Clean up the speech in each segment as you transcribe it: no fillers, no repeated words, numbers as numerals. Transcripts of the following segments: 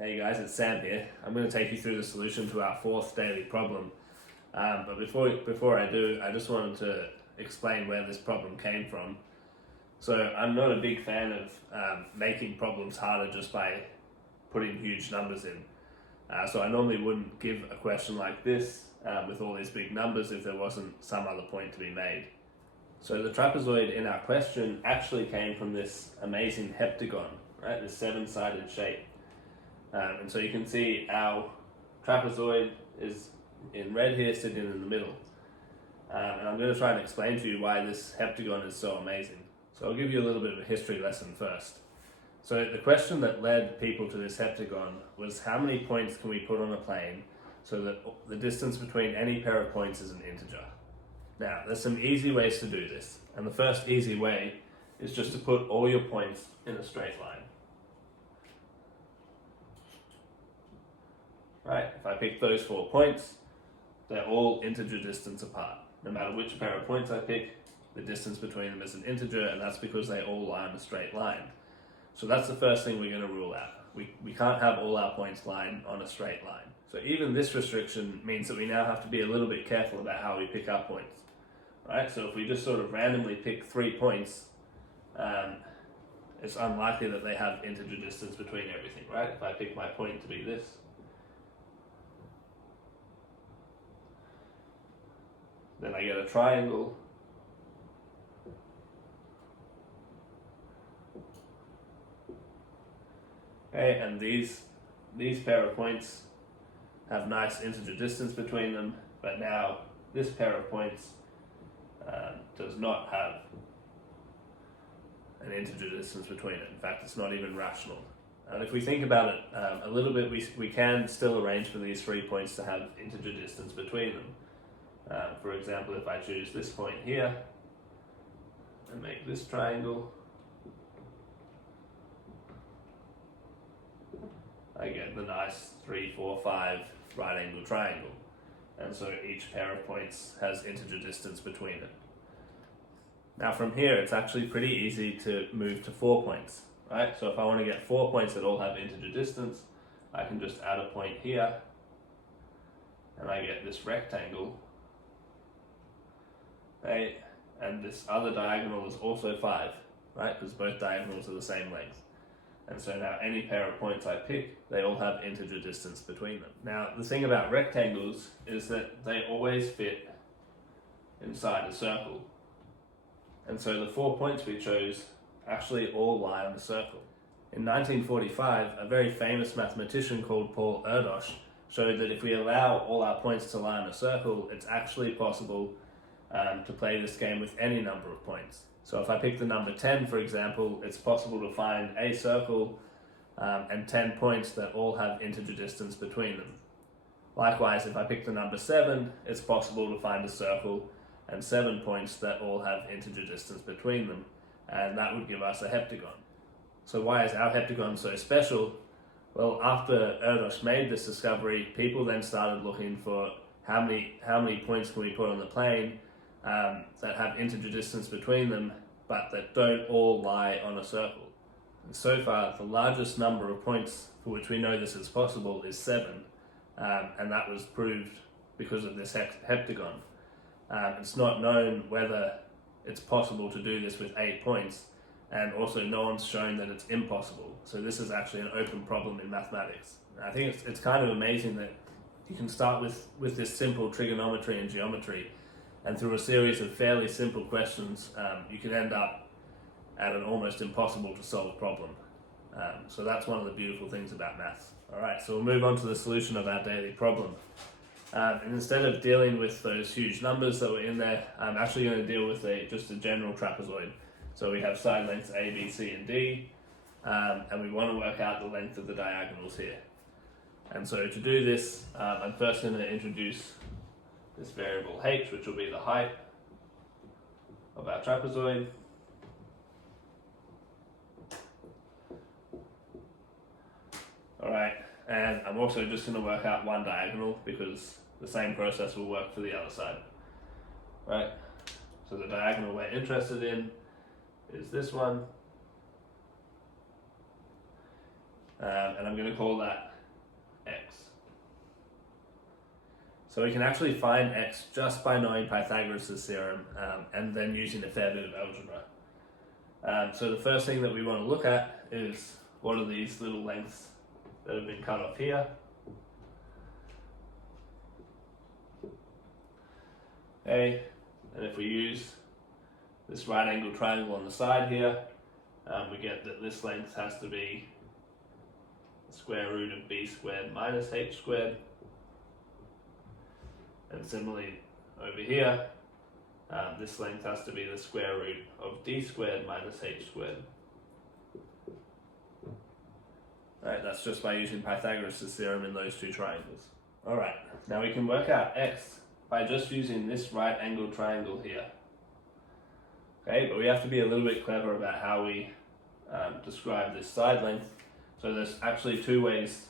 Hey guys, it's Sam here. I'm going to take you through the solution to our fourth daily problem. But before I do, I just wanted to explain where this problem came from. So I'm not a big fan of making problems harder just by putting huge numbers in. So I normally wouldn't give a question like this with all these big numbers if there wasn't some other point to be made. So the trapezoid in our question actually came from this amazing heptagon, right? This seven-sided shape. And so you can see our trapezoid is in red here, sitting in the middle. And I'm going to try and explain to you why this heptagon is so amazing. So I'll give you a little bit of a history lesson first. So the question that led people to this heptagon was how many points can we put on a plane so that the distance between any pair of points is an integer. Now, there's some easy ways to do this. And the first easy way is just to put all your points in a straight line. Right, if I pick those 4 points, they're all integer distance apart. No matter which pair of points I pick, the distance between them is an integer, and that's because they all lie on a straight line. So that's the first thing we're going to rule out. We can't have all our points lying on a straight line. So even this restriction means that we now have to be a little bit careful about how we pick our points. Right, so if we just sort of randomly pick 3 points, it's unlikely that they have integer distance between everything, right? If I pick my point to be this, then I get a triangle. Okay, and these pair of points have nice integer distance between them, but now this pair of points does not have an integer distance between it. In fact, it's not even rational. And if we think about it a little bit, we can still arrange for these 3 points to have integer distance between them. For example, if I choose this point here and make this triangle, I get the nice 3, 4, 5 right angle triangle. And so each pair of points has integer distance between it. Now from here, it's actually pretty easy to move to 4 points, right? So if I want to get 4 points that all have integer distance, I can just add a point here, and I get this rectangle. Okay, and this other diagonal is also 5, right? Because both diagonals are the same length. And so now any pair of points I pick, they all have integer distance between them. Now the thing about rectangles is that they always fit inside a circle. And so the 4 points we chose actually all lie on the circle. In 1945, a very famous mathematician called Paul Erdős showed that if we allow all our points to lie on a circle, it's actually possible to play this game with any number of points. So if I pick the number 10, for example, it's possible to find a circle and 10 points that all have integer distance between them. Likewise, if I pick the number 7, it's possible to find a circle and 7 points that all have integer distance between them, and that would give us a heptagon. So why is our heptagon so special? Well, after Erdős made this discovery, people then started looking for how many points can we put on the plane that have integer distance between them, but that don't all lie on a circle. And so far, the largest number of points for which we know this is possible is 7, and that was proved because of this heptagon. It's not known whether it's possible to do this with 8 points, and also no one's shown that it's impossible. So this is actually an open problem in mathematics. And I think it's kind of amazing that you can start with this simple trigonometry and geometry, and through a series of fairly simple questions, you can end up at an almost impossible to solve problem. So that's one of the beautiful things about maths. All right, so we'll move on to the solution of our daily problem. And instead of dealing with those huge numbers that were in there, I'm actually going to deal with just a general trapezoid. So we have side lengths A, B, C, and D, and we want to work out the length of the diagonals here. And so to do this, I'm first going to introduce this variable h, which will be the height of our trapezoid. Alright, and I'm also just going to work out one diagonal because the same process will work for the other side. Right, so the diagonal we're interested in is this one, and I'm going to call that x. So we can actually find x just by knowing Pythagoras' theorem and then using a fair bit of algebra. So the first thing that we want to look at is what are these little lengths that have been cut off here. Okay, and if we use this right angle triangle on the side here, we get that this length has to be the square root of b squared minus h squared. And similarly over here, this length has to be the square root of d squared minus h squared. Alright, that's just by using Pythagoras' theorem in those two triangles. Alright, now we can work out x by just using this right angled triangle here. Okay, but we have to be a little bit clever about how we describe this side length. So there's actually two ways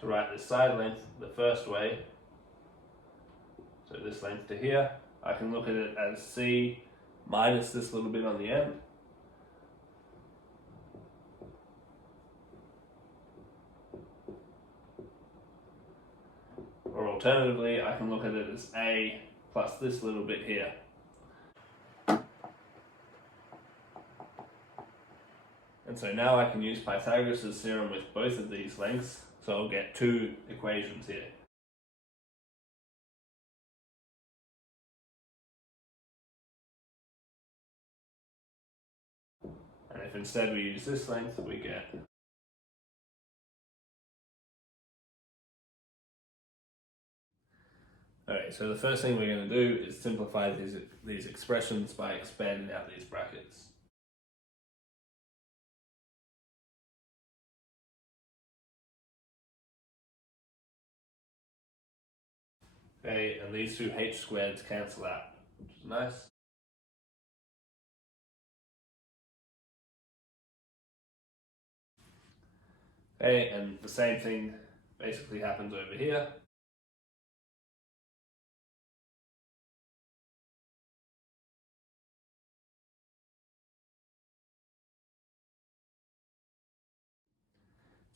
to write this side length. The first way, so this length to here, I can look at it as c minus this little bit on the end. Or alternatively, I can look at it as a plus this little bit here. And so now I can use Pythagoras' theorem with both of these lengths, so I'll get two equations here. And if instead we use this length, we get Alright, so the first thing we're going to do is simplify these expressions by expanding out these brackets. Okay, and these two h squareds cancel out, which is nice. Okay, and the same thing basically happens over here.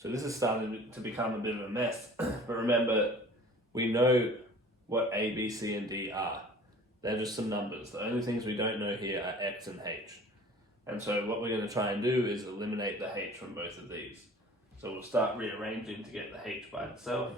So this is starting to become a bit of a mess, but remember, we know what A, B, C, and D are. They're just some numbers. The only things we don't know here are x and h. And so what we're going to try and do is eliminate the h from both of these. So we'll start rearranging to get the h by itself.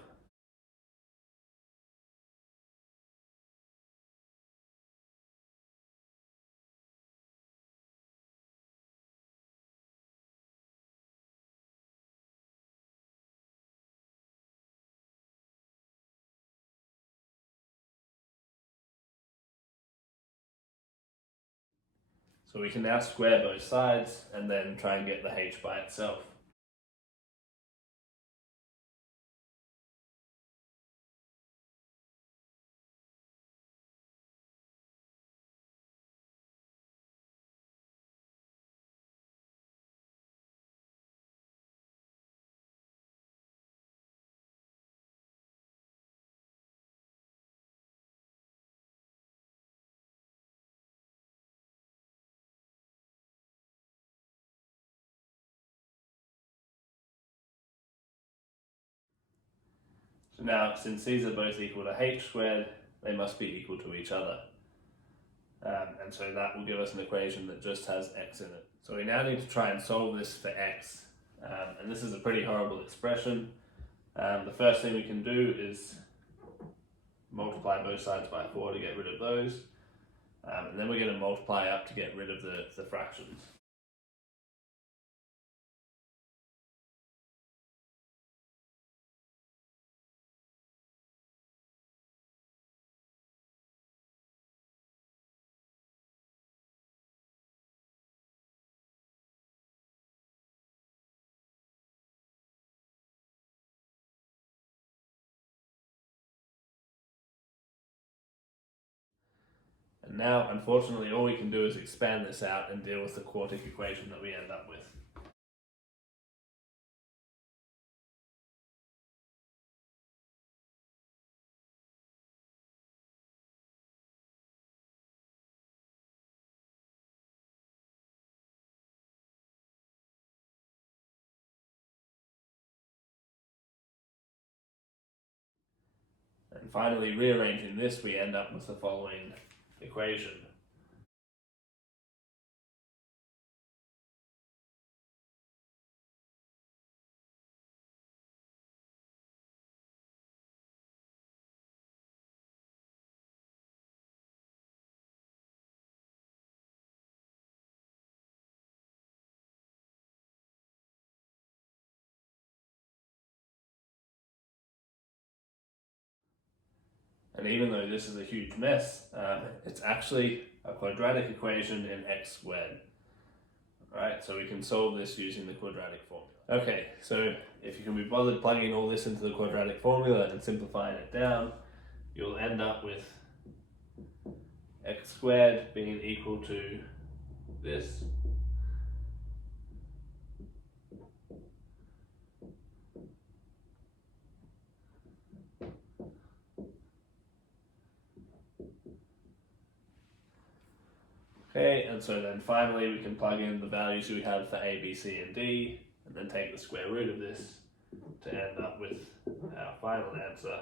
So we can now square both sides and then try and get the h by itself. So now, since these are both equal to h squared, they must be equal to each other. And so that will give us an equation that just has x in it. So we now need to try and solve this for x. And this is a pretty horrible expression. The first thing we can do is multiply both sides by 4 to get rid of those. And then we're going to multiply up to get rid of the fractions. And now, unfortunately, all we can do is expand this out and deal with the quartic equation that we end up with. finally, rearranging this, we end up with the following equation. And even though this is a huge mess, it's actually a quadratic equation in x squared. Right, so we can solve this using the quadratic formula. Okay, so if you can be bothered plugging all this into the quadratic formula and simplifying it down, you'll end up with x squared being equal to this. Okay, and so then finally we can plug in the values we have for a, b, c, and d, and then take the square root of this to end up with our final answer.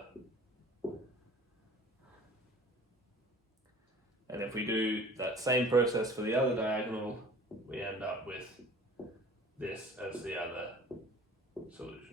And if we do that same process for the other diagonal, we end up with this as the other solution.